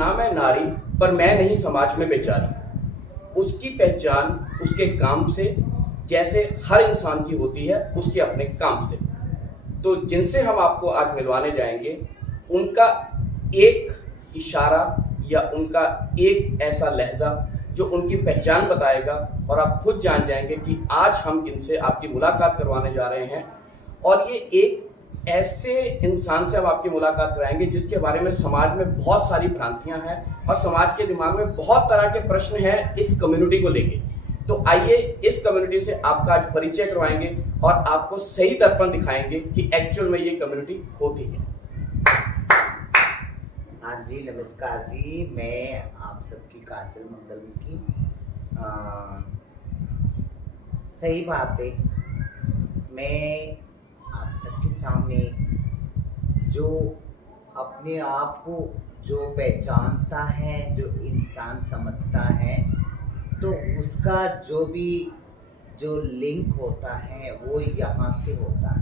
नाम है नारी, पर मैं नहीं समाज में बेचारी। उसकी पहचान उसके काम से, जैसे हर इंसान की होती है उसके अपने काम से। तो जिनसे हम आपको आज मिलवाने जाएंगे, उनका एक इशारा या उनका एक ऐसा लहजा जो उनकी पहचान बताएगा, और आप खुद जान जाएंगे कि आज हम किनसे आपकी मुलाकात करवाने जा रहे हैं। और ये एक ऐसे इंसान से हम आपकी मुलाकात कराएंगे जिसके बारे में समाज में बहुत सारी भ्रांतियां हैं और समाज के दिमाग में बहुत तरह के प्रश्न हैं इस कम्युनिटी को लेके। तो आइए इस कम्युनिटी से आपका आज परिचय करवाएंगे और आपको सही दर्पण दिखाएंगे कि एक्चुअल में ये कम्युनिटी होती है। हाँ जी, नमस्कार जी। मैं आप सबकी काजल मंगलमुखी। सही बात है, मैं आप सबके सामने जो अपने आप को जो पहचानता है, जो इंसान समझता है, तो उसका जो लिंक होता है वो यहाँ से होता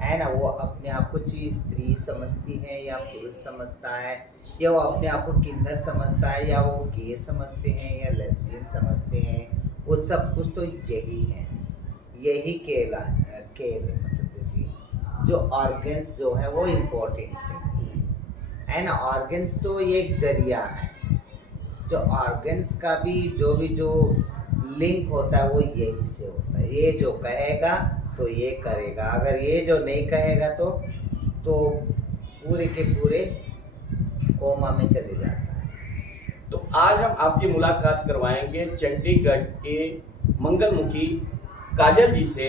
है ना। वो अपने आप को स्त्री समझती है या पुरुष समझता है, या वो अपने आप को किन्नर समझता है, या वो गे समझते हैं या लेस्बियन समझते हैं, वो सब कुछ तो यही है। यही खेल मतलब जैसे जो ऑर्गन्स जो है वो इम्पोर्टेंट है ना। ऑर्गन्स तो एक जरिया है। जो ऑर्गन्स का भी जो लिंक होता है वो यही से होता है। ये जो कहेगा तो ये करेगा, अगर ये जो नहीं कहेगा तो पूरे के पूरे कोमा में चले जाता है। तो आज हम आपकी मुलाकात करवाएंगे चंडीगढ़ के मंगलमुखी काजल जी से,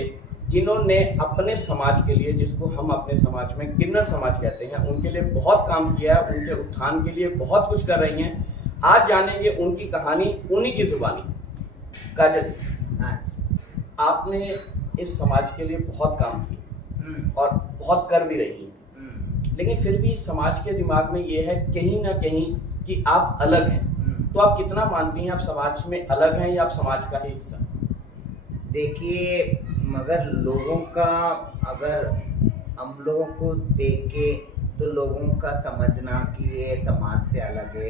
जिन्होंने अपने समाज के लिए, जिसको हम अपने समाज में किन्नर समाज कहते हैं, उनके लिए बहुत काम किया है, उनके उत्थान के लिए बहुत कुछ कर रही हैं। आज जानेंगे उनकी कहानी उन्हीं की जुबानी। काजल, आपने इस समाज के लिए बहुत काम किया और बहुत कर भी रही हैं, लेकिन फिर भी समाज के दिमाग में ये है कहीं ना कहीं कि आप अलग हैं। तो आप कितना मानती हैं आप समाज में अलग हैं या आप समाज का ही हिस्सा? देखिए, मगर लोगों का, अगर हम लोगों को देख के तो लोगों का समझना कि ये समाज से अलग है,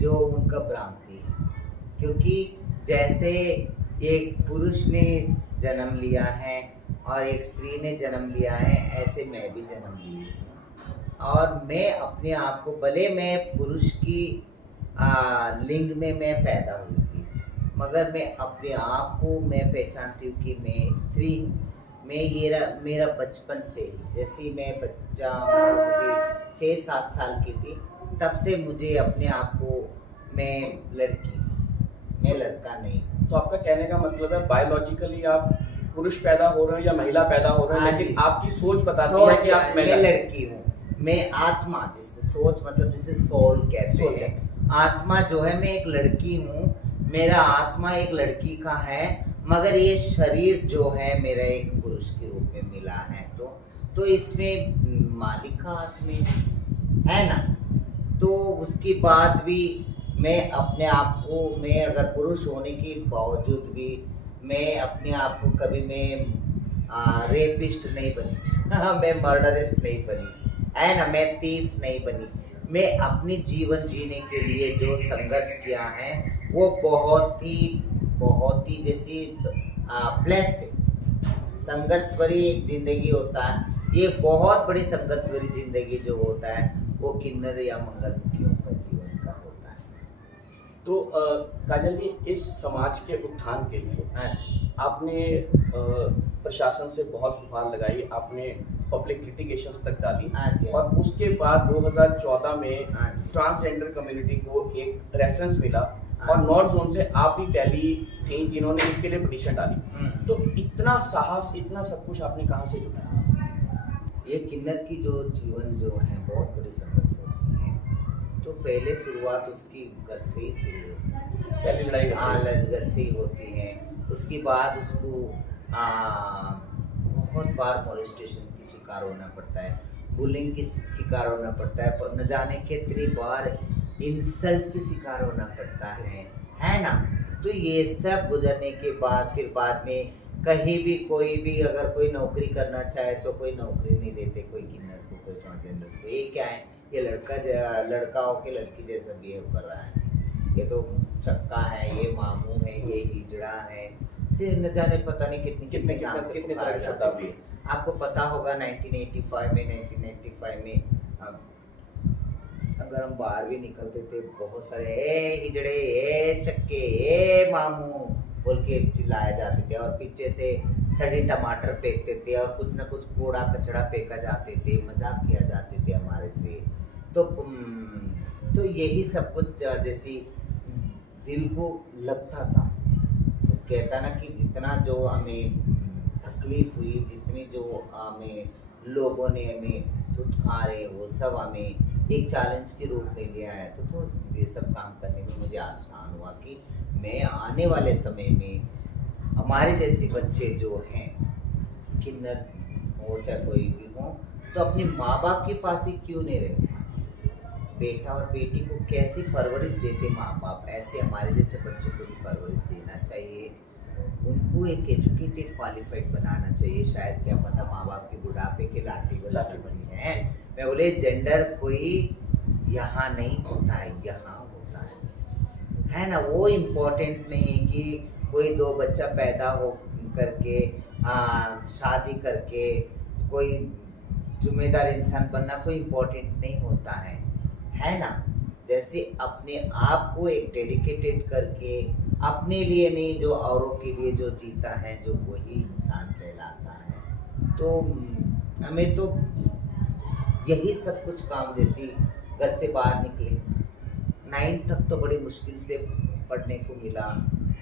जो उनका भ्रांति है। क्योंकि जैसे एक पुरुष ने जन्म लिया है और एक स्त्री ने जन्म लिया है, ऐसे मैं भी जन्म ली हूँ। और मैं अपने आप को, भले मैं पुरुष की लिंग में मैं पैदा हुई थी, मगर मैं अपने आप को मैं पहचानती हूँ कि मैं स्त्री हूँ। मेरा बचपन से, जैसे मैं बच्चा, मतलब जैसे 6-7 साल की थी, तब से मुझे अपने आप को मैं लड़की हूँ, मैं लड़का नहीं हूँ। तो आपका कहने का मतलब है बायोलॉजिकली आप पुरुष पैदा हो रहे हो या महिला पैदा हो रहे हो, लेकिन आपकी सोच बताती है कि आप मैं लड़की हूँ। मैं आत्मा, जिसको सोच मतलब जिसे सोल कहते हैं, आत्मा जो है, मैं एक लड़की हूँ। मेरा आत्मा एक लड़की का है, मगर ये शरीर जो है मेरा एक पुरुष के रूप में मिला है। तो इसमें मालिक का हाथ में है ना। तो उसके बाद भी मैं अपने आप को, मैं अगर पुरुष होने के बावजूद भी मैं अपने आप को कभी मैं रेपिस्ट नहीं बनी मैं मर्डरिस्ट नहीं बनी, है ना। मैं थीफ नहीं बनी। मैं अपनी जीवन जीने के लिए जो संघर्ष किया है वो बहुत ही जैसी प्लस है। संघर्ष भरी एक जिंदगी होता है। ये बहुत बड़ी संघर्ष भरी जिंदगी जो होता है वो किन्नर या मंगलमुखियों का जीवन का होता है। तो काजल जी, इस समाज के उत्थान के लिए आपने प्रशासन से बहुत गुहार लगाई, आपने पब्लिक लिटिगेशंस तक डाली, और उसके बाद 2014 में ट्रांसजेंडर कम्युनिटी को एक रेफरेंस मिला और नॉर्थ जोन से आप ही पहली थी जिन्होंने इसके लिए पिटीशन डाली। तो इतना साहस, इतना सब कुछ आपने कहाँ से जुटाया? ये किन्नर की जो जीवन जो है बहुत बड़ी संघर्ष होती है। तो पहले शुरुआत उसकी घर से ही शुरू होती है, पहली लड़ाई घर से ही होती है। उसके बाद उसको बहुत बार मॉलेस्टेशन की शिकार होना पड़ता है, बुलिंग की शिकार होना पड़ता है, पर न जाने कितनी बार इंसल्ट की शिकार होना पड़ता है ना। तो ये सब गुजरने के बाद फिर बाद में कहीं भी कोई भी अगर कोई नौकरी करना चाहे तो कोई नौकरी नहीं देते, कोई किन्नर को, कोई ट्रांसजेंडर को। ये क्या है ये लड़का हो के लड़की जैसा बिहेव कर रहा है, ये तो चक्का है, ये मामू है, ये हिजड़ा है, से न जाने पता नहीं कितने नाम से कितने पुकारा तरह के जाता शब्दावली है। आपको पता होगा 1985 में अगर हम बाहर भी निकलते थे, बहुत सारे ए हिजड़े, ए चक्के, ए मामू बोल के चिल्लाए जाते थे, और पीछे से सड़ी टमाटर फेंकते थे, और कुछ ना कुछ कूड़ा कचड़ा फेंका जाते थे, मजाक किया जाते थे हमारे से। तो यही सब कुछ जैसी दिल को लगता था। तो कहता ना कि जितना जो हमें तकलीफ हुई, जितनी जो हमें लोगों ने हमें धुतकारे, वो सब हमें एक चैलेंज के रूप में लिया है। तो ये सब काम करने में मुझे आसान हुआ कि मैं आने वाले समय में हमारे जैसे बच्चे जो हैं, किन्नर हो चाहे कोई भी हो, तो अपने माँ बाप के पास ही क्यों नहीं रहे। बेटा और बेटी को कैसी परवरिश देते माँ बाप, ऐसे हमारे जैसे बच्चों को भी परवरिश देना चाहिए। उनको एक एजुकेटेड क्वालिफाइड बनाना चाहिए। शायद क्या पता माँ बाप के बुढ़ापे के लाठी बन सकती हैं। मैं बोले जेंडर कोई यहाँ नहीं होता है, यहाँ होता है ना। वो इम्पोर्टेंट नहीं है कि कोई दो बच्चा पैदा हो करके शादी करके कोई जिम्मेदार इंसान बनना कोई इम्पोर्टेंट नहीं होता है ना। जैसे अपने आप को एक डेडिकेटेड करके अपने लिए नहीं, जो औरों के लिए जो जीता है, जो वही इंसान कहलाता है। तो हमें तो यही सब कुछ काम, जैसे घर से बाहर निकले 9 तक तो बड़ी मुश्किल से पढ़ने को मिला।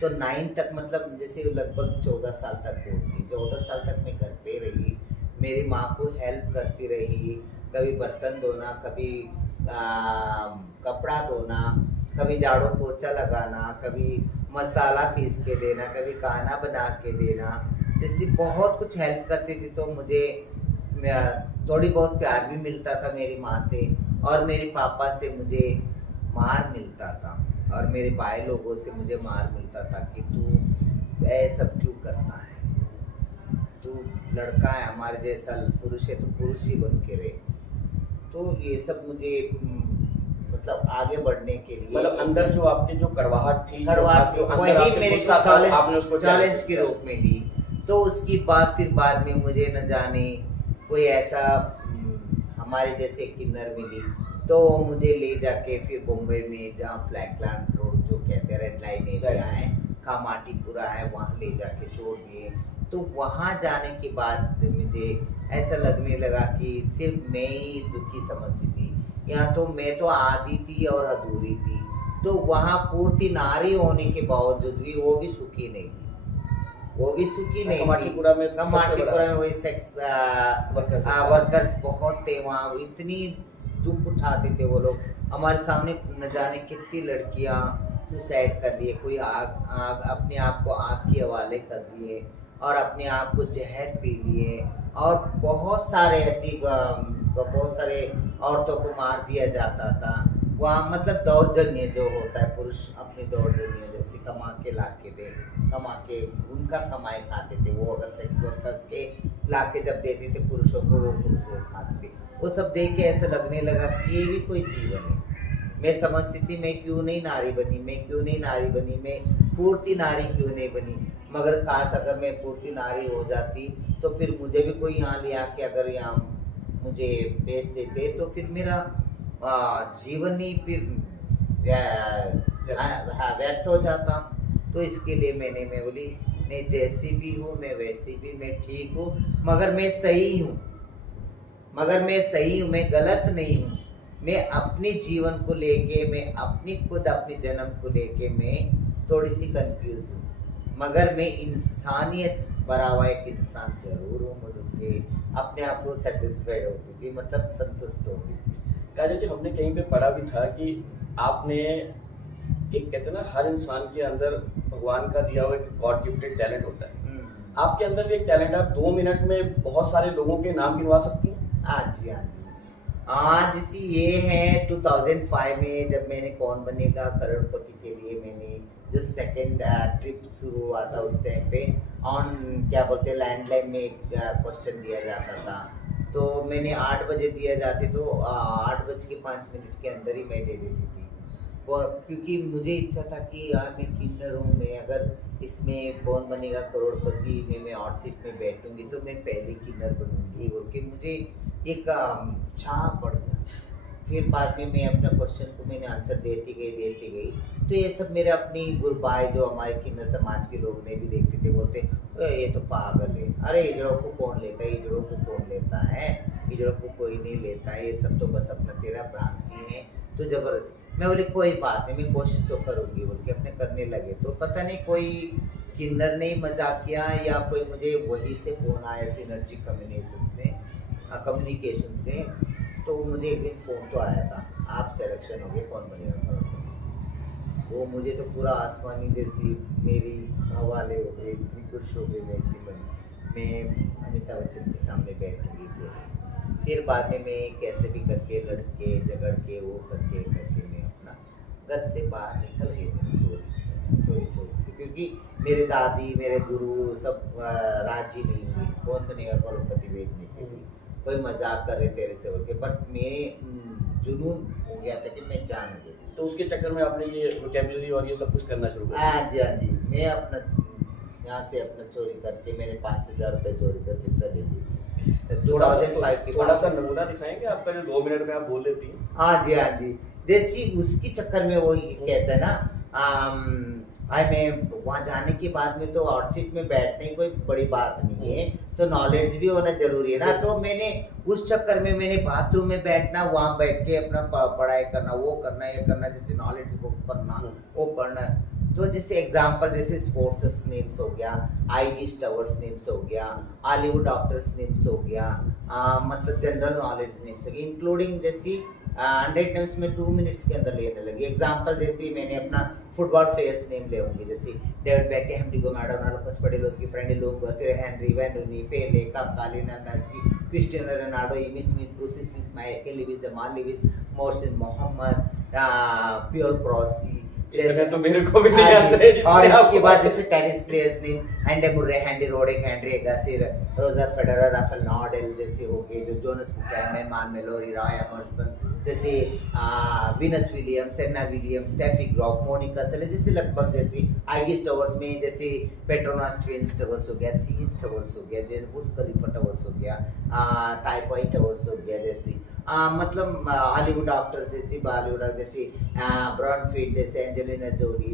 तो 9 तक मतलब जैसे लगभग 14 साल तक होती, 14 साल तक मैं घर पे रही, मेरी माँ को हेल्प करती रही, कभी बर्तन धोना, कभी कपड़ा धोना, कभी झाड़ू पोछा लगाना, कभी मसाला पीस के देना, कभी खाना बना के देना, जैसे बहुत कुछ हेल्प करती थी। तो मुझे थोड़ी बहुत प्यार भी मिलता था मेरी माँ से, और मेरे पापा से मुझे मार मिलता था, और मेरे भाई लोगों से मुझे मार मिलता था कि तू ऐसा क्यों करता है, तू लड़का है, हमारे जैसा पुरुष है तो पुरुष ही बन के रहे। तो ये सब मुझे मतलब आगे बढ़ने के लिए, मतलब अंदर जो आपके जो कड़वाहट थी, वही मेरे को चैलेंज के रूप में ली। तो उसकी बाद में मुझे न जाने कोई ऐसा हमारे जैसे किन्नर मिली, तो वो मुझे ले जाके फिर मुंबई में, जहाँ फ्लैगलैंड रोड जो कहते हैं रेड लाइन एरिया है, कामाटीपुरा है, वहाँ ले जाके छोड़ दिए। तो वहाँ जाने के बाद मुझे ऐसा लगने लगा कि सिर्फ मैं ही दुखी समझती थी, यहाँ तो मैं तो आधी थी और अधूरी थी। तो वहाँ पूर्ति नारी होने के बावजूद भी वो भी सुखी नहीं थी, वो भी सुखी नहीं थी। कमाटीपुरा में वही सेक्स वर्कर्स बहुत थे वहाँ, इतनी दुख उठाते थे वो लोग। हमारे सामने न जाने कितनी लड़कियाँ सुसाइड कर लिए, कोई आग अपने आप को आग के हवाले कर दिए, और अपने आप को जहर पी लिए, और बहुत सारे औरतों को मार दिया जाता था वहाँ। मतलब दौर्जन्य जो होता है, पुरुष अपनी दौर्जन्य जैसे कमा के उनका कमाई खाते थे, वो अगर सेक्स वर्क करके ला के जब देते थे पुरुषों को, वो पुरुष वो खाते थे। वो सब देख के ऐसा लगने लगा कि ये भी कोई जीवन है। मैं समझती थी मैं क्यों नहीं नारी बनी, मैं पूर्ति नारी क्यों नहीं बनी। मगर काश अगर मैं पूर्ति नारी हो जाती तो फिर मुझे भी कोई यहाँ ले आके अगर यहाँ मुझे बेच देते तो फिर मेरा जीवन ही फिर व्यर्थ हो जाता। तो इसके लिए मैं बोली नहीं, जैसी भी हूँ मैं वैसी भी मैं ठीक हूँ, मगर मैं सही हूँ, मैं गलत नहीं हूँ। मैं अपने जीवन को लेके, मैं अपने जन्म को लेके मैं थोड़ी सी कंफ्यूज हूँ, मगर मैं इंसानियत भरा हुआ एक इंसान जरूर हूँ। मुझे अपने आप को सेटिस्फाइड होती थी, मतलब संतुष्ट होती थी। काजल जी, हमने कहीं पे पढ़ा भी था कि आपने एक, कहते हैं ना, हर इंसान के अंदर भगवान का दिया हुआ एक गॉड गिफ्टेड टैलेंट होता है। आपके अंदर भी एक टैलेंट है, आप 2 मिनट में बहुत सारे लोगों के नाम गिनवा सकती हैं। हाँ जी। जैसे ये है 2005 में जब मैंने कौन बनेगा करोड़पति के लिए मैंने जो सेकंड ट्रिप शुरू हुआ था, उस टाइम पे ऑन क्या बोलते हैं लैंडलाइन में एक क्वेश्चन दिया जाता था तो मैंने 8 बजे दिया जाते तो 8:05 के अंदर ही मैं दे देती थी। और क्योंकि मुझे इच्छा था कि यार मैं किन्नर हूँ, मैं अगर इसमें कौन बनेगा करोड़पति में मैं हॉट सीट में बैठूंगी तो मैं पहले किन्नर बनूंगी बोल के मुझे एक छाप पड़ गया। फिर बाद में मैं अपना क्वेश्चन को मैंने आंसर देती गई। तो ये सब मेरे अपनी गुरबाई जो हमारे किन्नर समाज के लोग ने भी देखते थे, बोलते ये तो पागल है, अरे इजड़ों को कौन लेता है, इजड़ों को कौन लेता है, इजड़ों को कोई नहीं लेता है, ये सब तो बस अपना तेरा भ्रांति है। तो जबरदस्ती मैं बोली कोई बात नहीं, मैं कोशिश तो करूँगी बोल के अपने करने लगे। तो पता नहीं कोई किन्नर ने मजाक किया या कोई मुझे वही से फ़ोन आया सिनर्जी कम्युनिकेशन से। तो मुझे एक दिन फ़ोन तो आया था, आप सिलेक्शन हो गए, कौन बनेगा करोड़पति। वो मुझे तो पूरा आसमानी जैसी मेरी हवाले हो गई, इतनी खुश हो गई, मैं इतनी बनी, मैं अमिताभ बच्चन के सामने बैठूंगी। फिर बाद में मैं कैसे भी करके लड़ के झगड़ के वो करके मैं अपना घर से बाहर निकल गई चोरी से, क्योंकि मेरे दादी मेरे गुरु सब राजी नहीं हुई कौन बनेगा करोड़पति बेचने के लिए। कोई मजाक कर रहे तेरे से बोल के, बट मैं जुनून हो गया था कि मैं जान गई। तो उसके चक्कर में आपने ये वोकैबुलरी और ये सब कुछ करना शुरू कर दिया? हाँ जी, मैं अपना यहाँ से अपना चोरी करके मैंने 5,000 रुपये चोरी करके चले गई। 2005 की थोड़ा सा नमूना दिखाएंगे आपका जो 2 मिनट में आप बोल लेती हैं? हाँ जी, जैसी उसकी चक्कर में वो कहते हैं ना मैं वहाँ जाने के बाद में तो हॉट सीट में बैठने की कोई बड़ी बात नहीं है, तो नॉलेज भी होना जरूरी है ना। तो मैंने उस चक्कर में मैंने बाथरूम में बैठना, वहाँ बैठ के अपना पढ़ाई करना, वो करना ये करना, जैसे नॉलेज बुक पढ़ना वो पढ़ना। तो जैसे एग्जांपल जैसे स्पोर्ट्स नेम्स हो गया, आईडी टावर्स नेम्स हो गया, हॉलीवुड डॉक्टर्स नेम्स हो गया, मतलब जनरल नॉलेज नेम्स हो गया, इंक्लूडिंग जैसी 100 नेम्स में 2 मिनट्स के अंदर लेने लगी। एग्जांपल जैसे मैंने अपना फुटबॉल प्लेयर्स नेम ले होंगे, जैसे David Beckham, Diego Maradona, Lukas Podolski, Freddie लूंगा, Henry, Wayne Rooney, Pele, Kaka, Lionel Messi, Cristiano Ronaldo, Emmitt Smith, Bruce Smith, Michael Lewis, Jamal Lewis, Muhsin Muhammad, पियर क्रॉसी, तो मेरे को भी नहीं आता है। और इसके बाद जैसे tennis players name Andy Murray, Andy Roddick, Andre Agassi, Roger Federer, Rafael Nadal जैसे हो गए, जो जोनस बुकैनन, मान मेलोरी, रॉय एमरसन, जैसे Venus Williams, Serena Williams, Steffi Graf, Monica Seles, जैसे लगभग जैसे आईडी टावर्स में जैसे पेट्रोनास ट्विंस टावर्स हो गया, सीन टावर्स हो गया, जैसे बुर्ज खलीफा टावर्स हो गया, ताइपाई टावर्स हो गया, जैसे मतलब हॉलीवुड डॉक्टर जैसे बॉलीवुड जैसे ब्रॉड पीट, जैसे एंजेलिना जोली,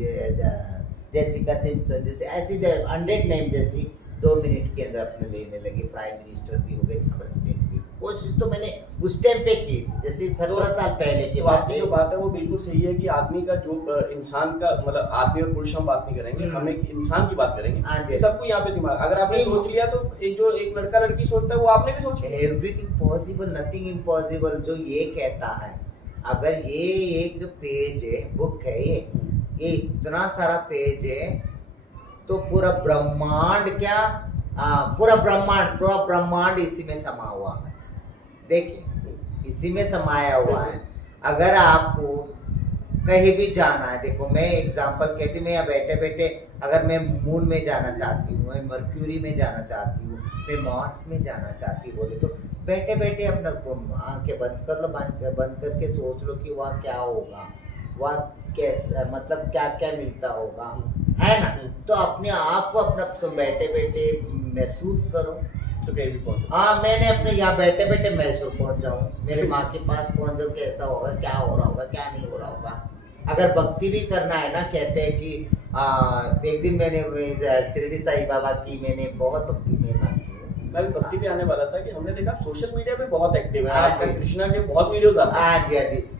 जेसिका सिम्पसन, जैसे ऐसी 100 नेम जैसी 2 मिनट के अंदर अपने लेने लगी। प्राइम मिनिस्टर भी हो गए, प्रेसिडेंट भी। कोशिश तो मैंने उस टाइम पे की, जैसे 17 साल पहले की बात है। जो बात है वो बिल्कुल सही है कि आदमी का जो इंसान का मतलब आदमी और पुरुष हम बात नहीं करेंगे, हम एक इंसान की बात करेंगे। सबको यहाँ पे दिमाग, अगर आपने सोच लिया तो एक लड़का लड़की सोचता है वो आपने भी सोच लिया। एवरीथिंग पॉसिबल, नथिंग इम्पॉसिबल जो ये कहता है। अगर ये एक पेज है, बुक है, ये इतना सारा पेज है तो पूरा ब्रह्मांड क्या पूरा ब्रह्मांड इसी में समा हुआ है। देखिए इसी में समाया हुआ है। अगर आपको कहीं भी जाना है, देखो मैं एग्जांपल कहती, मैं यहाँ बैठे बैठे अगर मैं मून में जाना चाहती हूँ, मैं मर्क्यूरी में जाना चाहती हूँ, मैं मार्स में जाना चाहती हूँ, बोले तो बैठे बैठे अपना आंखें बंद कर लो, बंद करके सोच लो कि वहाँ क्या होगा, वहाँ कैसा मतलब क्या क्या मिलता होगा, है ना। तो अपने आप को अपना तुम बैठे बैठे महसूस करो। तो कहीं भी पहुंच, हाँ मैंने अपने यहाँ बैठे बैठे मैसूर पहुंच जाऊँ, मेरे माँ के पास पहुंच जाऊँ, कैसा होगा, क्या हो रहा होगा, क्या नहीं हो रहा होगा। अगर भक्ति भी करना है ना, कहते हैं कि एक दिन मैंने शिरडी साईं बाबा की मैंने बहुत भक्ति में मानती हूँ। मैं भी भक्ति पे आने वाला था कि हमने देखा सोशल मीडिया पे बहुत एक्टिव है, हाँ आजकल जी। कृष्णा के बहुत वीडियोस आते हैं। हाँ जी,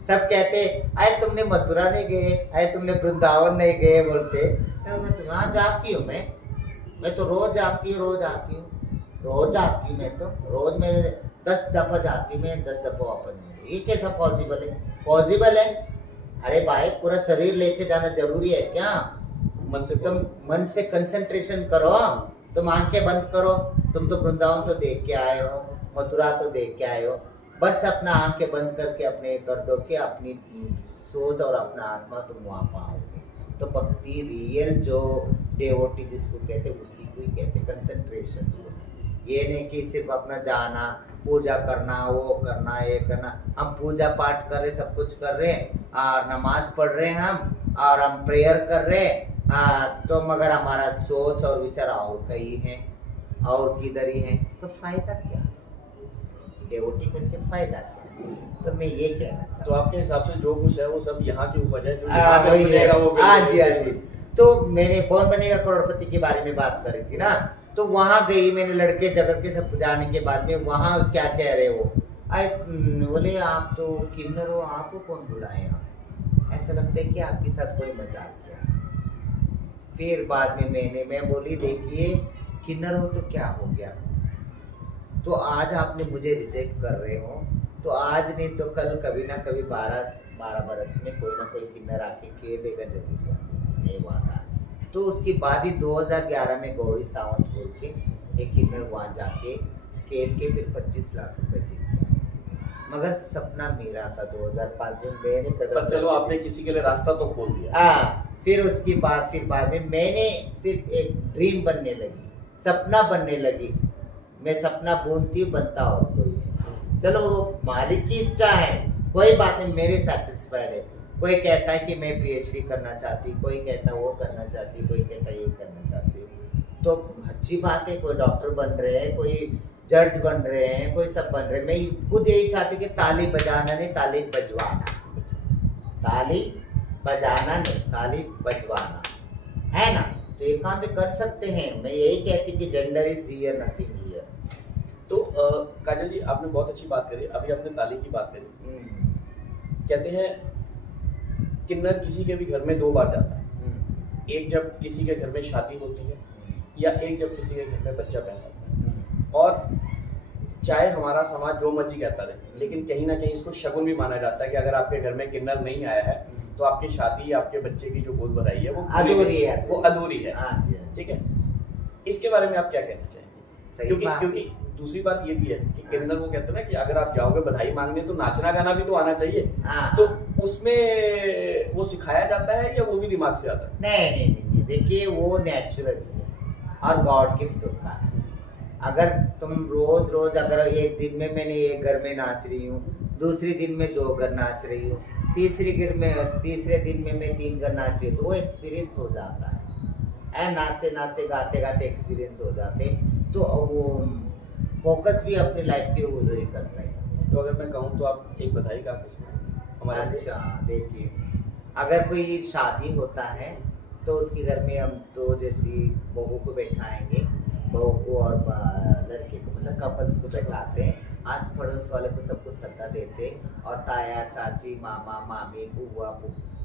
सब कहते अरे तुमने मथुरा नहीं गए, अरे तुमने वृंदावन नहीं गए, बोलते मैं तो वहाँ जाती हूँ, मैं तो रोज आती हूँ, मैं तो रोज मैं 10 दफा जाती, मैं 10 दफा वापस। ये कैसा पॉसिबल है? पॉसिबल है। अरे भाई पूरा शरीर लेके जाना जरूरी है क्या? तुम मन से कंसंट्रेशन करो, तुम आंखें बंद करो, तुम तो वृंदावन तो देख के आए हो, मथुरा तो देख के आए हो, बस अपना आंखें बंद करके अपने कर दो कि अपनी सोच और अपना आत्मा तुम वहाँ पाओगे। तो भक्ति रियल जो डेवोटी जिसको कहते उसी को ही कहते कंसंट्रेशन। ये नहीं कि सिर्फ अपना जाना, पूजा करना, वो करना, ये करना। हम पूजा पाठ कर रहे, सब कुछ कर रहे और नमाज पढ़ रहे हैं हम, और हम प्रेयर कर रहे तो मगर हमारा सोच और विचार और कहीं है और किधर ही है, तो फायदा क्या? डेवोटी करके फायदा क्या? तो मैं ये कहना चाहता तो आपके हिसाब से जो कुछ है वो सब यहाँ की उपज है, जो हाँ, यहाँ पे वही है। मिलेगा वो हाँ जी, हाँ मिलेगा। जी। तो मैंने कौन बनेगा करोड़पति के बारे में बात करी थी ना, तो वहां गई मैंने, लड़के झगड़ के सब जाने के बाद में वहां क्या कह रहे हो, बोले आप तो किन्नर हो, आपको कौन बुलाए यहाँ? ऐसा लगता है कि आपके साथ कोई मजाक किया। फिर बाद में मैं बोली देखिए किन्नर हो तो क्या हो गया, तो आज आपने मुझे रिजेक्ट कर रहे हो, तो आज नहीं तो कल कभी ना कभी 12 बरस में कोई ना कोई किन्नर आके खेलेगा जरूर, ये वादा। तो उसके बाद ही 2011 में गौरी सावंत बोल के एक किन्नर वहाँ जाके खेल के फिर 25 लाख रुपए जीत के आए। मगर सपना मेरा था 2005 में, मैंने पर चलो आपने किसी के लिए रास्ता तो खोल दिया। हाँ, फिर उसके बाद में मैंने सिर्फ एक ड्रीम बनने लगी, सपना बनने लगी। मैं सपना बुनती हूँ, बनता और कोई है। चलो वो मालिक की इच्छा है, कोई बात नहीं, मेरे सेटिस्फाइड है। कोई कहता है कि मैं पीएचडी करना चाहती, कोई कहता है वो करना चाहती, कोई कहता है ये करना चाहती, तो अच्छी बात है। कोई डॉक्टर बन रहे हैं, कोई जज बन रहे हैं, कोई सब बन रहे हैं। मैं खुद यही चाहती हूँ कि ताली बजाना नहीं, ताली बजवाना, ताली बजाना नहीं, ताली बजवाना, है ना? तो ये काम भी कर सकते हैं। मैं यही कहती हूँ कि gender is here, nothing here. तो काजल जी आपने बहुत अच्छी बात करी, अभी आपने ताली की बात करी। कहते हैं किन्नर किसी के भी घर में 2 बार जाता है, एक जब किसी के घर में शादी होती है, या एक जब किसी के घर में बच्चा पैदा होता है। और चाहे हमारा समाज जो मर्जी कहता रहे, लेकिन कहीं ना कहीं इसको शगुन भी माना जाता है कि अगर आपके घर में किन्नर नहीं आया है तो आपकी शादी, आपके बच्चे की जो गोद भराई है वो अधूरी है, वो अधूरी है। ठीक है, इसके बारे में आप क्या कहना चाहेंगे? क्योंकि दूसरी बात ये भी है कि किन्नर वो कहते हैं ना कि अगर आप जाओगे बधाई मांगने तो नाचना गाना भी तो आना चाहिए। तो उसमें वो सिखाया जाता है या वो भी दिमाग से आता है? नहीं, देखिए वो नेचुरल है और गॉड गिफ्ट होता है। अगर तुम रोज अगर एक दिन में मैंने एक घर में नाच रही हूँ, दूसरे दिन में 2 घर नाच रही हूँ, तीसरे दिन में मैं 3 घर नाच रही हूँ, तो वो एक्सपीरियंस हो जाता है। नाचते नाचते गाते गाते एक्सपीरियंस हो जाते, तो वो फोकस भी अपनी लाइफ के उधर ही करता है। तो अगर मैं कहूँ तो आप एक बधाई गा के हमारे। अच्छा देखिए, अगर कोई शादी होता है तो उसके घर में हम तो जैसी बहू को बैठाएंगे, बहू को और लड़के को, मतलब कपल्स को बैठाते हैं, आस पड़ोस वाले को सबको सत्ता देते, और ताया चाची मामा मामी बुआ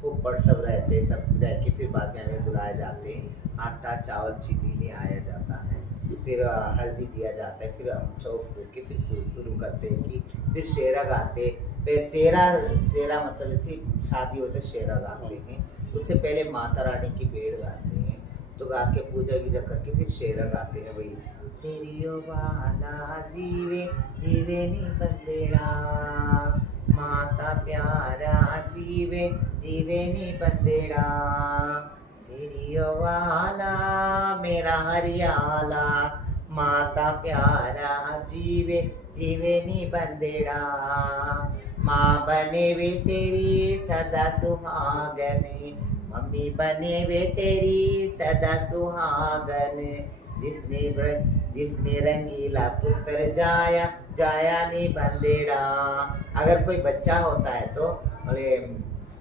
फूफड़ सब रहते, सब रह के फिर बाद में हमें बुलाए जाते हैं। आटा चावल चीनी ले आया जाता है, फिर हल्दी दिया जाता है, फिर हम चौक के फिर शुरू करते हैं कि फिर शेरा गाते। फिर शेरा मतलब जैसे शादी होते शेरा गाते हैं, उससे पहले माता रानी की बेड़ गाते हैं, तो गा के पूजा वीजा करके फिर शेरा गाते हैं। वही सेरियो वाला जीवे जीवे नी बंदेड़ा, माता प्यारा जीवे जीवे नी बंदेड़ा, सेरियो वाला मेरा हरियाला, माता प्यारा जीवे जीवे नी बंदेड़ा, माँ बने वे तेरी सदा सुहागन, मम्मी बने वे तेरी सदा सुहागन, जिसने रंगीला पुत्र जाया जाया नी बंदेड़ा। अगर कोई बच्चा होता है तो बोले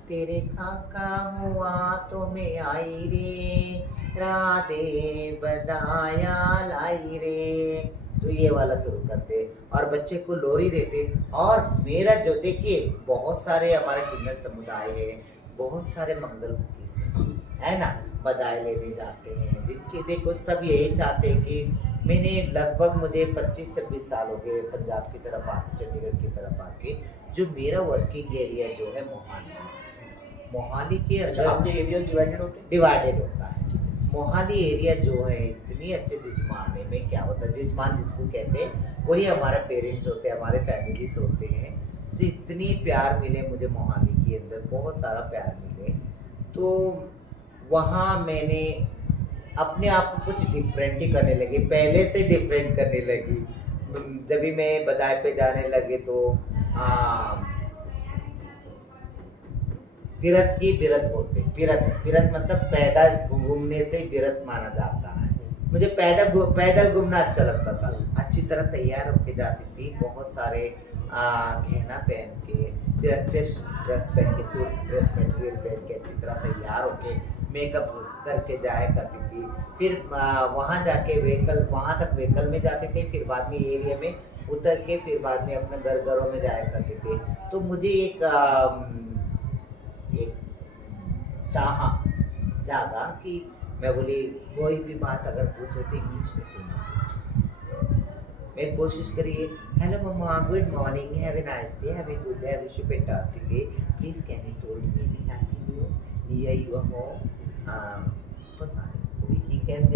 तेरे काका हुआ तो मैं आई रे, राधे बदाया लाई रे, तो ये वाला शुरू करते और बच्चे को लोरी देते। और मेरा जो देखिए बहुत सारे हमारे किन्नर समुदाय है, बहुत सारे मंगल मुखी है ना, बधाई लेने जाते हैं, जिनके देखो सब यही चाहते हैं कि मैंने लगभग मुझे 25-26 साल हो गए पंजाब की तरफ आके, चंडीगढ़ की तरफ आके, जो मेरा वर्किंग एरिया जो है मोहाली के अंदर। आपके एरिया डिवाइडेड होता है। मोहाली एरिया जो है इतनी अच्छे जिजमाने में क्या होता है, जिजमान जिसको कहते हैं वही हमारे पेरेंट्स होते हैं, हमारे फैमिलीज होते हैं। तो इतनी प्यार मिले मुझे मोहाली के अंदर, बहुत सारा प्यार मिले। तो वहाँ मैंने अपने आप को कुछ डिफरेंट ही करने लगी, पहले से डिफरेंट करने लगी। जब भी मैं बधाई पे जाने लगे तो बिरत की बिरत बोलते, बिरत बिरत मतलब पैदल घूमने से बिरत माना जाता है। मुझे पैदल घूमना अच्छा लगता था। अच्छी तरह तैयार होके जाती थी, बहुत सारे गहना पहन के, फिर अच्छे ड्रेस पहन के, सूट ड्रेस मटेरियल पहन के अच्छी तरह तैयार होके मेकअप करके जाया करती थी। फिर वहाँ जाके वहाँ तक व्हीकल में जाते थे, फिर बाद में एरिया में उतर के फिर बाद में अपने घरों में जाया करते थे। तो मुझे एक चाहा जागा कि मैं बोली कोई भी बात अगर पूछे तो इंग्लिश में क्यों ना पूछूं। मैं कोशिश करिए, hello mamma, good morning, have a nice day, have a good day, have a fantastic day, please can you told me the happy news here you are home. पता नहीं कोई की कहते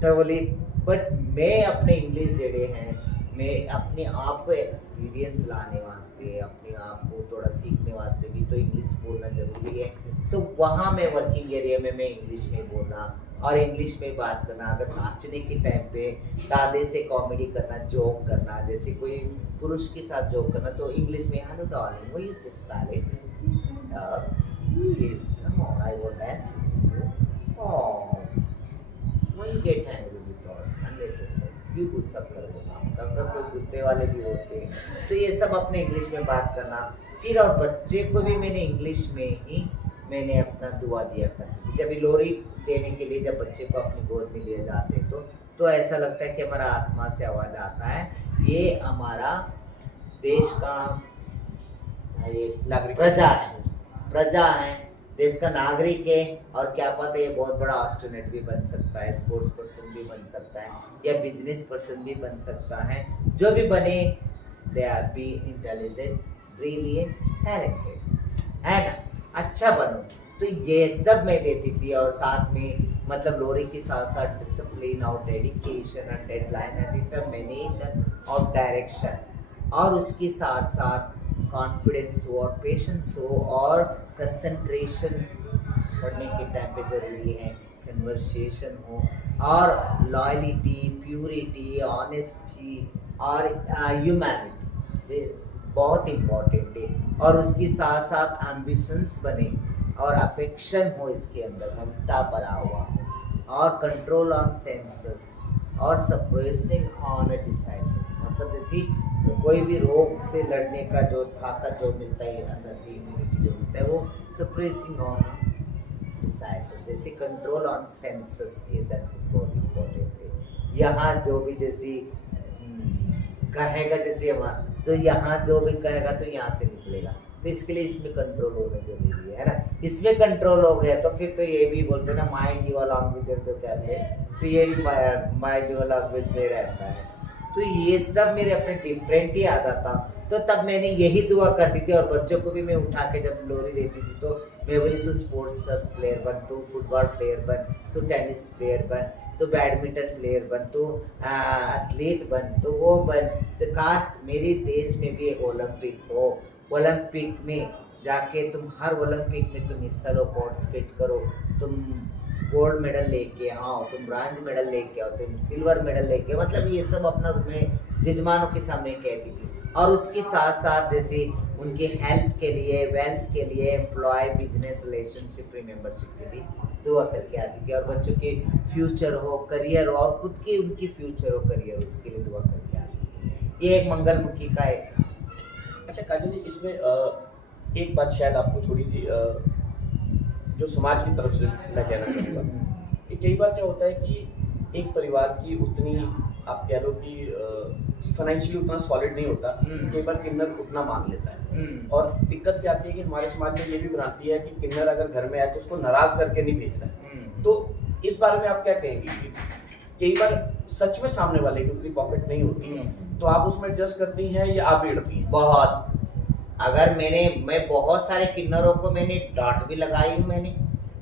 मैं बोली बट मैं अपने इंग्लिश जड़े हैं, मैं अपने आप को एक्सपीरियंस लाने वास्ते, अपने आप को थोड़ा सीखने वास्ते भी तो इंग्लिश बोलना ज़रूरी है। तो वहाँ मैं वर्किंग एरिया में मैं इंग्लिश में बोलना और इंग्लिश में बात करना। अगर नाचने के टाइम पे दादे से कॉमेडी करना, जोक करना, जैसे कोई पुरुष के साथ जोक करना तो इंग्लिश में hello darling, why you sit silent, please stand up, please come on, I want dance with you, oh why you get angry with us unnecessary, क्यों गुस्सा कर रहे हो आप। अगर कोई गुस्से वाले भी होते हैं तो ये सब अपने इंग्लिश में बात करना। फिर और बच्चे को भी मैंने इंग्लिश में ही मैंने अपना दुआ दिया करती थी। जब लोरी देने के लिए जब बच्चे को अपनी गोद में लिए जाते तो ऐसा लगता है कि हमारा आत्मा से आवाज़ आता है, ये हमारा देश का एक प्रजा है, देश का नागरिक है। और क्या पता ये बहुत बड़ा एस्ट्रोनॉट भी बन सकता है, स्पोर्ट्स पर्सन भी बन सकता है, या बिजनेस पर्सन भी बन सकता है। जो भी बने, they R be intelligent, brilliant, talented and अच्छा बनो। तो ये सब मैं देती थी। और साथ में मतलब लोरी के साथ साथ डिसिप्लिन और डेडिकेशन और डेडलाइन और डिटर्मिनेशन और डायरेक्शन, और उसके साथ साथ कॉन्फिडेंस हो और पेशेंस हो और कंसंट्रेशन पढ़ने के टाइम पे ज़रूरी है, कन्वर्सेशन हो और लॉयलिटी, प्यूरिटी, ऑनेस्टी और ह्यूमैनिटी बहुत इम्पोर्टेंट है। और उसके साथ साथ एम्बिशंस बने और अफेक्शन हो, इसके अंदर ममता भरा हुआ हो, और कंट्रोल ऑन सेंसेस और सप्रेसिंग ऑन डिसाइसेस, मतलब जैसे कोई भी रोग से लड़ने का जो ताकत जो मिलता है अंदर से, इम्यूनिटी जो मिलता है, वो सप्रेसिंग ऑन डिसाइसेस, जैसे कंट्रोल ऑन सेंसेस। ये सेंसेस बहुत इम्पोर्टेंट है। यहाँ जो भी जैसे कहेगा, जैसे हमारा तो यहाँ जो भी कहेगा तो यहाँ से निकलेगा, तो इसके लिए इसमें कंट्रोल होना जरूरी है ना। इसमें कंट्रोल हो गया तो फिर तो ये भी बोलते ना माइंड योर लैंग्वेज जो कहते हैं, तो ये भी माइंड योर लैंग्वेज में रहता है। तो ये सब मेरे अपने डिफरेंट ही आता था। तो तब मैंने यही दुआ करती थी। और बच्चों को भी मैं उठा के जब लोरी देती थी तो मैं बोली तू स्पोर्ट्स प्लेयर बन, तू फुटबॉल प्लेयर बन, तू टेनिस प्लेयर बन, तो बैडमिंटन प्लेयर बन, तो एथलीट बन, तो वो बन। तो काश मेरे देश में भी एक ओलंपिक हो, ओलंपिक में जाके तुम हर ओलंपिक में तुम हिस्सा लो, पार्टिसिपेट करो, तुम गोल्ड मेडल लेके आओ, तुम ब्रॉन्ज मेडल लेके आओ, तुम सिल्वर मेडल लेके आओ। मतलब ये सब अपना मैं जजमानों के सामने कहती थी। और उसके साथ साथ जैसे उनके हेल्थ के लिए, वेल्थ के लिए, एम्प्लॉय, बिजनेस, रिलेशनशिप, मेंबरशिप के लिए दुआ करके आती थी। और बच्चों के फ्यूचर हो, करियर हो, और खुद के उनकी फ्यूचर हो, करियर हो, उसके लिए दुआ करके आती थी। ये एक मंगलमुखी का एक। अच्छा काजल जी, इसमें एक बात शायद आपको थोड़ी सी जो समाज की तरफ से मैं कहना चाहूँगा कि कई बार क्या होता है कि एक परिवार की उतनी आप कह लो कि फाइनेंशियली उतना सॉलिड नहीं होता, कई बार किन्नर उतना मांग लेता है। और दिक्कत क्या आती है कि हमारे समाज में ये भी बनाती है कि किन्नर अगर घर में आए तो उसको नाराज करके नहीं भेजना है। तो इस बारे में आप क्या कहेंगे कि कई बार सच में सामने वाले की उतनी पॉकेट नहीं होती है, तो आप उसमें एडजस्ट करती हैं या आप एड़ती हैं? बहुत। अगर मैं बहुत सारे किन्नरों को मैंने डांट भी लगाई हूँ।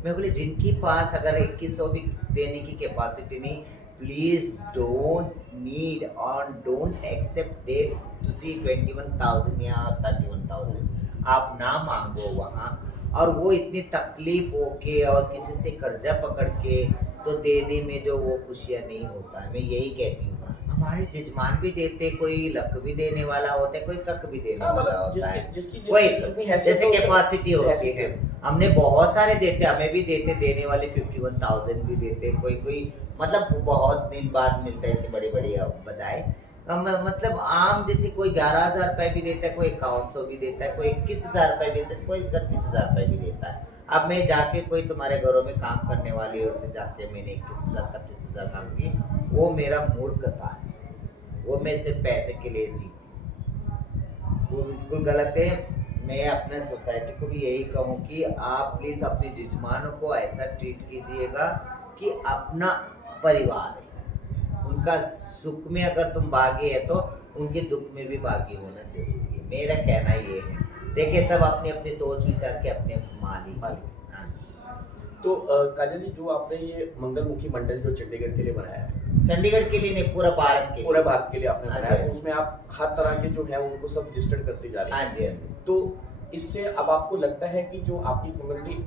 मैं बोले जिनके पास अगर 2100 भी देने की कैपेसिटी नहीं, प्लीज डोंट नीड और डोंट एक्सेप्ट डेट तुसी 21,000 या 31,000 आप ना मांगो वहाँ। और वो इतनी तकलीफ होके और किसी से कर्जा पकड़ के तो देने में जो वो खुशियाँ नहीं होता है। मैं यही कहती हूँ, हमारे जजमान भी देते, कोई लक भी देने वाला होता है, कोई कक भी देने हाँ, वाला मतलब होता है, जिसकी कोई जितनी हैसियत जैसे हो, उससे कैपेसिटी होती हैसियत है। है। हमने बहुत सारे देते, हमें भी देते, देने वाले 51,000 भी देते, कोई कोई मतलब बहुत दिन बाद मिलता है, इतनी बड़ी बड़ी बधाई। मतलब आम जैसे कोई 11,000 रुपये भी देता है, कोई 5100 भी देता है, कोई 21,000 रुपये भी देता है, कोई 31,000 रुपये भी देता है। अब मैं जाके कोई तुम्हारे घरों में काम करने वाली हो से जाके मैंने 21,000 31,000 मांगी, वो मेरा मूर्खता है, वो मैं सिर्फ पैसे के लिए जीती, वो बिल्कुल गलत है। मैं अपने सोसाइटी को भी यही कहूँ कि आप प्लीज़ अपने जजमानों को ऐसा ट्रीट कीजिएगा कि अपना परिवार है, उनका सुख में अगर तुम बागी है तो उनके दुख में भी बागी होना जरूरी है। मेरा कहना ये है। देखिए, सब अपनी अपनी सोच विचार के अपने मालिक हैं। हाँ जी। तो काजल जी, जो आपने ये मंगलमुखी मंडल जो चंडीगढ़ के लिए बनाया है, चंडीगढ़ के लिए नहीं, पूरा भारत के पूरे लिए। भारत के लिए आपने हाँ बनाया, जी। तो उसमें आप हर तरह के जो है उनको सब रजिस्टर करते जा रहे हाँ हैं। जी, हाँ जी। तो इससे अब आपको लगता है कि जो आपकी कम्युनिटी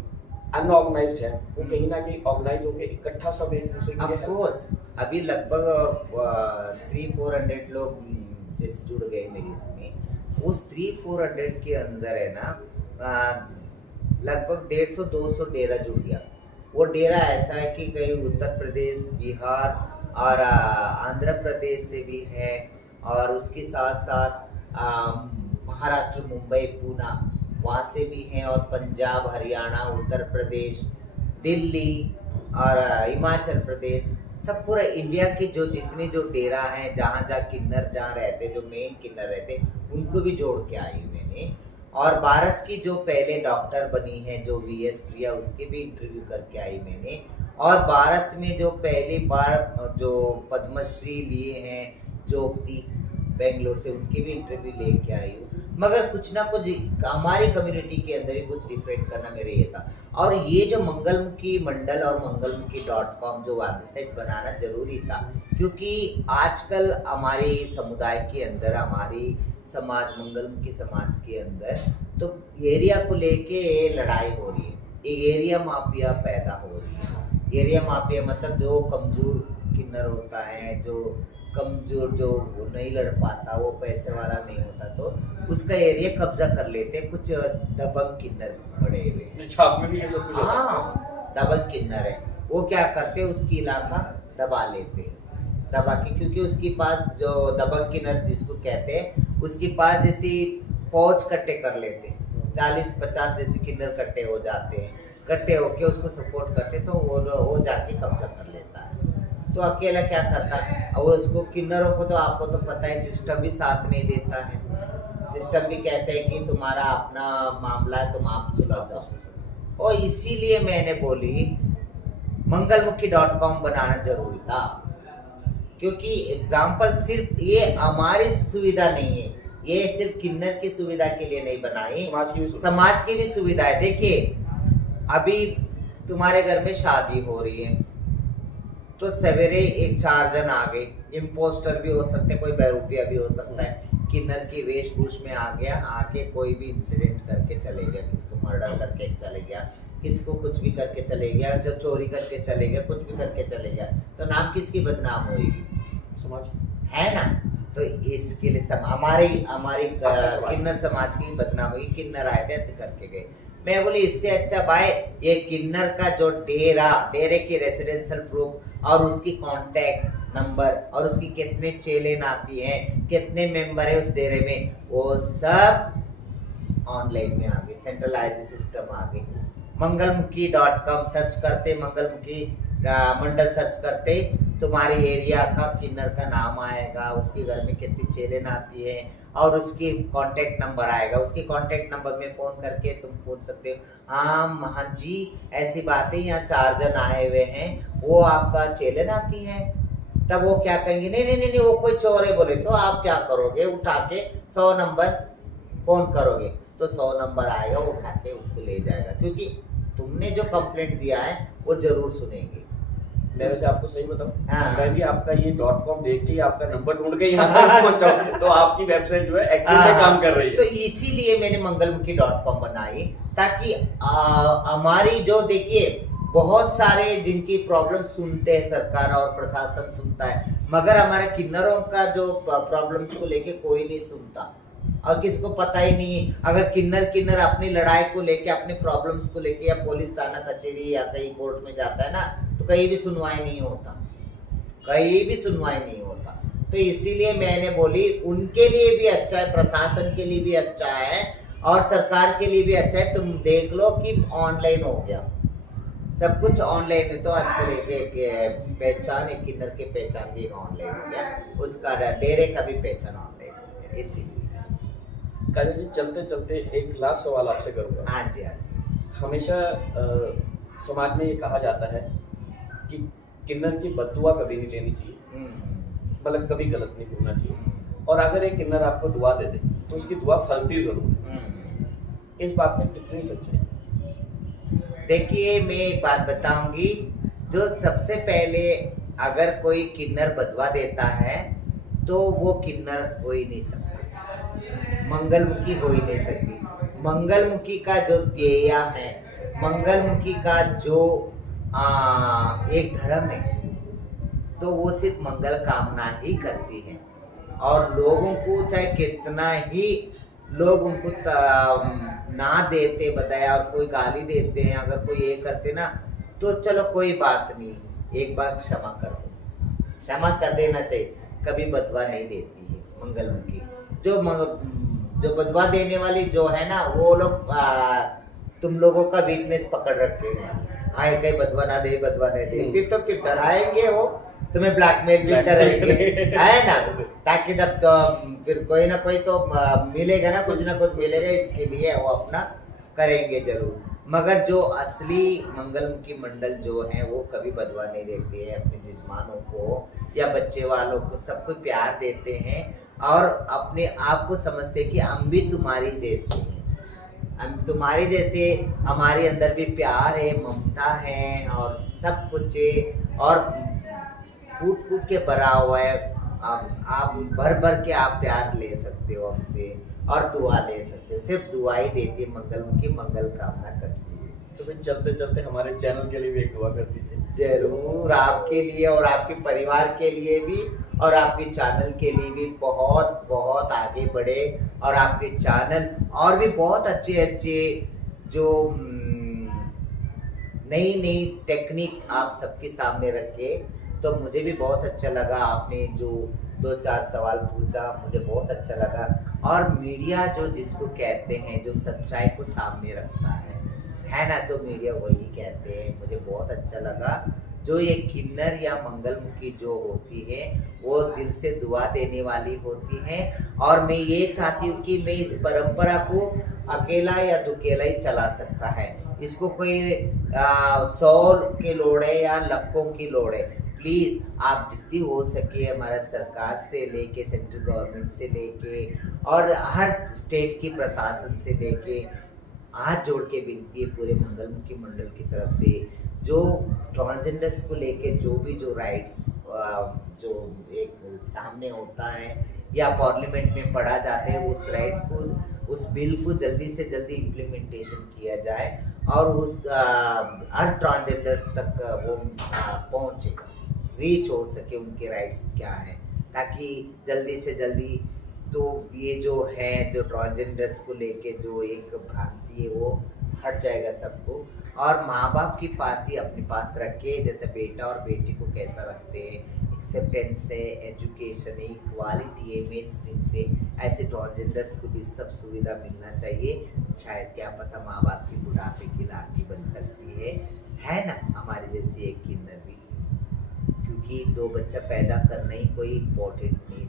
अनऑर्गेनाइज्ड है वो कहीं ना कहीं ऑर्गेनाइज होकर इकट्ठा सब एक दूसरे के लिए ऑफ कोर्स अभी लगभग 300-400 लोग जैसे जुड़ गए मेरी इसमें। उस 300-400 के अंदर है ना लगभग 150-200 डेरा जुड़ गया। वो डेरा ऐसा है कि कहीं उत्तर प्रदेश, बिहार और आंध्र प्रदेश से भी है, और उसके साथ साथ महाराष्ट्र, मुंबई, पूना वहाँ से भी हैं, और पंजाब, हरियाणा, उत्तर प्रदेश, दिल्ली और हिमाचल प्रदेश, सब पूरा इंडिया के जो जितने जो डेरा हैं, जहाँ जहाँ किन्नर जहाँ रहते, जो मेन किन्नर रहते, उनको भी जोड़ के आई मैंने। और भारत की जो पहले डॉक्टर बनी है जो वीएस प्रिया, उसके भी इंटरव्यू करके आई मैंने। और भारत में जो पहली बार जो पद्मश्री लिए हैं ज्योति बेंगलोर से, उनकी भी इंटरव्यू लेके आई हूँ। मगर कुछ ना कुछ हमारी कम्युनिटी के अंदर ही कुछ डिफरेंट करना मेरे ये था। और ये जो मंगलमुखी मंडल और मंगलमुखी.com जो वेबसाइट बनाना जरूरी था, क्योंकि आजकल हमारे समुदाय के अंदर, हमारी समाज, मंगलमुखी समाज के अंदर तो एरिया को लेके लड़ाई हो रही है। एक एरिया माफिया पैदा हो रही है। एरिया माफिया मतलब जो कमजोर किन्नर होता है, जो कमजोर, जो नहीं लड़ पाता, वो पैसे वाला नहीं होता, तो उसका एरिया कब्जा कर लेते कुछ दबंग किन्नर बड़े हुए। छाप में भी ये सब कुछ होता है। हाँ, दबंग किन्नर है, वो क्या करते, उसकी इलाका दबा लेते, दबा के, क्योंकि उसके पास जो दबंग किन्नर जिसको कहते हैं, उसके पास जैसी फौज कट्टे कर लेते, 40-50 जैसे किन्नर कट्टे हो जाते हैं, कट्टे होके उसको सपोर्ट करते, तो वो जाके कब्जा कर लेता है। तो अकेला क्या करता है, और उसको किन्नरों को तो आपको तो पता है, सिस्टम भी साथ नहीं देता है। सिस्टम भी कहते हैं कि तुम्हारा अपना मामला है, तुम आप सुलझ जाओ। और इसीलिए मैंने बोली मंगलमुखी.com बनाना जरूरी था, क्योंकि एग्जाम्पल सिर्फ ये हमारी सुविधा नहीं है, ये सिर्फ किन्नर की सुविधा के लिए नहीं बनाई, समाज की भी सुविधा है। देखिए, अभी तुम्हारे घर में शादी हो रही है, तो सवेरे एक 4 जन आ गए, इम्पोस्टर भी हो सकते, कोई बहरूपिया भी हो सकता है, किन्नर की वेशभूष में आ गया, आके कोई भी इंसिडेंट करके चले गया, किसको मर्डर करके चले गया, किसको कुछ भी करके चले गया, जो चोरी करके चले गया, कुछ भी करके चले गया, तो नाम किसकी बदनाम होगी, समाज है ना। तो इसके लिए हमारी किन्नर समाज की बदनाम हुई, किन्नर आए थे ऐसे करके गए। मैं बोली इससे अच्छा भाई ये किन्नर का जो डेरे की रेसिडेंशियल प्रूफ और उसकी कांटेक्ट नंबर और उसकी कितने चेले नाती हैं, कितने मेंबर है उस डेरे में, वो सब ऑनलाइन में आ गए, सेंट्रलाइज सिस्टम आ गए। मंगलमुखी.com सर्च करते, मंगलमुखी मंडल सर्च करते, तुम्हारे एरिया का किन्नर का नाम आएगा, उसके घर में कितनी चेले नाती है और उसकी कांटेक्ट नंबर आएगा। उसके कांटेक्ट नंबर में फ़ोन करके तुम पूछ सकते हो, हाँ जी ऐसी बात है, यहाँ 4 जन आए हुए हैं, वो आपका चेले नाती है। तब वो क्या कहेंगे, नहीं नहीं नहीं वो कोई चोर है बोले, तो आप क्या करोगे, उठा के 100 नंबर फ़ोन करोगे, तो 100 नंबर आएगा, उठा के उसको ले जाएगा, क्योंकि तुमने जो कंप्लेंट दिया है वो जरूर सुनेंगे। मैं वैसे आपको सही बताऊं, हाँ। मैं भी आपका ये .com देख के ही आपका नंबर ढूंढ के यहाँ तक पहुंचा हूं। तो आपकी वेबसाइट जो है एक्चुअल में काम कर रही तो है। इसीलिए मैंने मंगलमुखी.com बनाई, ताकि हमारी जो देखिए बहुत सारे जिनकी प्रॉब्लम सुनते हैं सरकार और प्रशासन सुनता है, मगर हमारे किन्नरों का जो प्रॉब्लम्स को लेके कोई नहीं सुनता और किसी को पता ही नहीं। अगर किन्नर अपनी लड़ाई को लेके, अपने प्रॉब्लम्स को लेके या पुलिस थाना कचहरी या कहीं कोर्ट में जाता है ना, तो कहीं भी सुनवाई नहीं होता, कहीं भी सुनवाई नहीं होता। तो इसीलिए मैंने बोली उनके लिए भी अच्छा है, प्रशासन के लिए भी अच्छा है और सरकार के लिए भी अच्छा है। तुम देख लो कि ऑनलाइन हो गया, सब कुछ ऑनलाइन है। तो आजकल एक पहचान, एक किन्नर की पहचान भी ऑनलाइन हो गया, उसका डेरे का भी पहचान ऑनलाइन हो गया। इसीलिए काजल जी, चलते चलते एक लास्ट सवाल आपसे करूंगा। हाँ जी, हाँ जी। हमेशा समाज में ये कहा जाता है कि किन्नर की बद्दुआ कभी नहीं लेनी चाहिए, मतलब कभी गलत नहीं बोलना चाहिए, और अगर एक किन्नर आपको दुआ दे दे तो उसकी दुआ फलती जरूर है। इस बात में कितनी सच्चाई है? देखिए मैं एक बात बताऊंगी, जो सबसे पहले अगर कोई किन्नर बदवा देता है तो वो किन्नर हो ही नहीं सकता, मंगलमुखी हो ही नहीं सकती। मंगलमुखी का जो ध्येय है, मंगलमुखी का जो एक धर्म है, तो वो सिर्फ मंगल कामना ही करती है। और लोगों को चाहे कितना ही लोग उनको ना देते बताया और कोई गाली देते हैं, अगर कोई ये करते ना, तो चलो कोई बात नहीं, एक बार क्षमा कर दो, क्षमा कर देना चाहिए। कभी बदवा नहीं देती है मंगलमुखी। जो बदवा देने वाली जो है ना, वो लोग तुम लोगों का वीकनेस पकड़ रखे हैं, आए कहीं बदवा ना दे, बदवा नहीं दे, फिर तो फिर डराएंगे, वो तुम्हें ब्लैकमेल भी करेंगे, है ना, ताकि तब तो फिर कोई ना कोई तो मिलेगा ना, कुछ ना कुछ मिलेगा, इसके लिए वो अपना करेंगे जरूर। मगर जो असली मंगलमुखी मंडल जो है वो कभी बदवा नहीं देते हैं, अपने जजमानों को या बच्चे वालों को सबको प्यार देते हैं और अपने आप को समझते हैं कि हम भी तुम्हारी जैसे हैं, हम तुम्हारे जैसे, हमारे अंदर भी प्यार है, ममता है और सब कुछ है, और कूट कूट के भरा हुआ है। आप भर भर के आप प्यार ले सकते हो हमसे और दुआ ले सकते हो, सिर्फ दुआ ही देती है मंगलमुखी, मंगल कामना करती है। तो फिर चलते चलते हमारे चैनल के लिए भी एक दुआ कर दीजिए। जरूर, आपके लिए और आपके परिवार के लिए भी और आपके चैनल के लिए भी बहुत बहुत आगे बढ़े, और आपके चैनल और भी बहुत अच्छे अच्छे जो नई नई टेक्निक आप सबके सामने रखे। तो मुझे भी बहुत अच्छा लगा, आपने जो 2-4 सवाल पूछा मुझे बहुत अच्छा लगा। और मीडिया जो जिसको कहते हैं, जो सच्चाई को सामने रखता है ना, तो मीडिया वही कहते हैं। मुझे बहुत अच्छा लगा जो ये किन्नर या मंगलमुखी जो होती है वो दिल से दुआ देने वाली होती है। और मैं ये चाहती हूँ कि मैं इस परंपरा को अकेला या दुकेला ही चला सकता है, इसको कोई 100 के लोड़ है या लाखों की लोड़ है। प्लीज़ आप जितनी हो सके हमारा सरकार से लेके, सेंट्रल गवर्नमेंट से लेके और हर स्टेट की प्रशासन से लेके हाथ जोड़ के विनती है पूरे मंगलमुखी मंडल की तरफ से, जो ट्रांसजेंडर्स को लेके जो भी जो राइट्स जो एक सामने होता है या पार्लियामेंट में पढ़ा जाता है, उस राइट्स को, उस बिल को जल्दी से जल्दी इम्प्लीमेंटेशन किया जाए और उस हर ट्रांसजेंडर्स तक वो पहुँचे, रीच हो सके उनके राइट्स क्या है, ताकि जल्दी से जल्दी तो ये जो है जो ट्रांसजेंडर्स को लेके जो एक भ्रांति है वो हट जाएगा सबको। और माँ बाप के पास ही अपने पास रखे, जैसे बेटा और बेटी को कैसा रखते हैं, एक्सेप्टेंस है, एजुकेशन है, इक्वालिटी है, मेन स्ट्रीम से, ऐसे ट्रांसजेंडर्स को भी सब सुविधा मिलना चाहिए। शायद क्या पता माँ बाप की बुढ़ापे की लाठी बन सकती है ना, हमारे जैसी एक किन्नर भी, क्योंकि 2 बच्चा पैदा करना ही कोई इम्पोर्टेंट नहीं,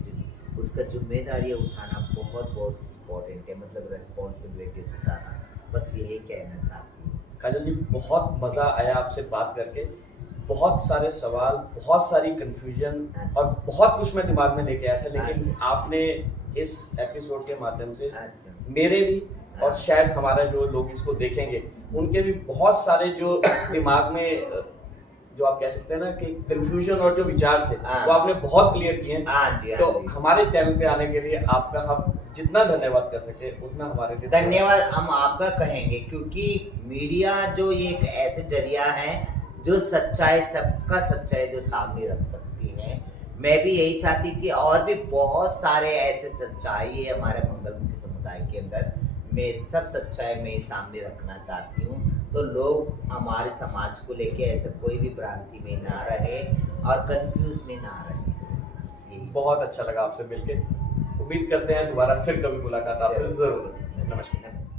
उसका जिम्मेदारी उठाना बहुत बहुत इम्पोर्टेंट है, मतलब रिस्पॉन्सिबिलिटीज उठाना। बस यही कहना चाहती हूँ। काजल जी, बहुत मज़ा आया आपसे बात करके, बहुत सारे सवाल, बहुत सारी कंफ्यूजन और बहुत कुछ मैं दिमाग में लेके आया था, लेकिन आपने इस एपिसोड के माध्यम से मेरे भी और शायद हमारा जो लोग इसको देखेंगे उनके भी बहुत सारे जो दिमाग में जो आप कह सकते हैं ना कि कंफ्यूजन और जो विचार थे हाँ। वो आपने बहुत क्लियर किए हैं। हाँ जी, हाँ तो जी। हमारे चैनल पे आने के लिए आपका हम जितना धन्यवाद कर सके उतना हमारे लिए धन्यवाद हम आपका कहेंगे, क्योंकि मीडिया जो ये एक ऐसे जरिया है जो सच्चाई, सबका सच्चाई जो सामने रख सकती है। मैं भी यही चाहती कि और भी बहुत सारे ऐसे सच्चाई है हमारे मंगलमुखी समुदाय के अंदर, मैं सब सच्चाई में सामने रखना चाहती हूँ। तो लोग हमारे समाज को लेके ऐसे कोई भी भ्रांति में ना रहे और कंफ्यूज में ना रहे। यही बहुत अच्छा लगा आपसे मिलके। उम्मीद करते हैं दोबारा फिर कभी मुलाकात आपसे जरूर। नमस्कार। नमस्कार।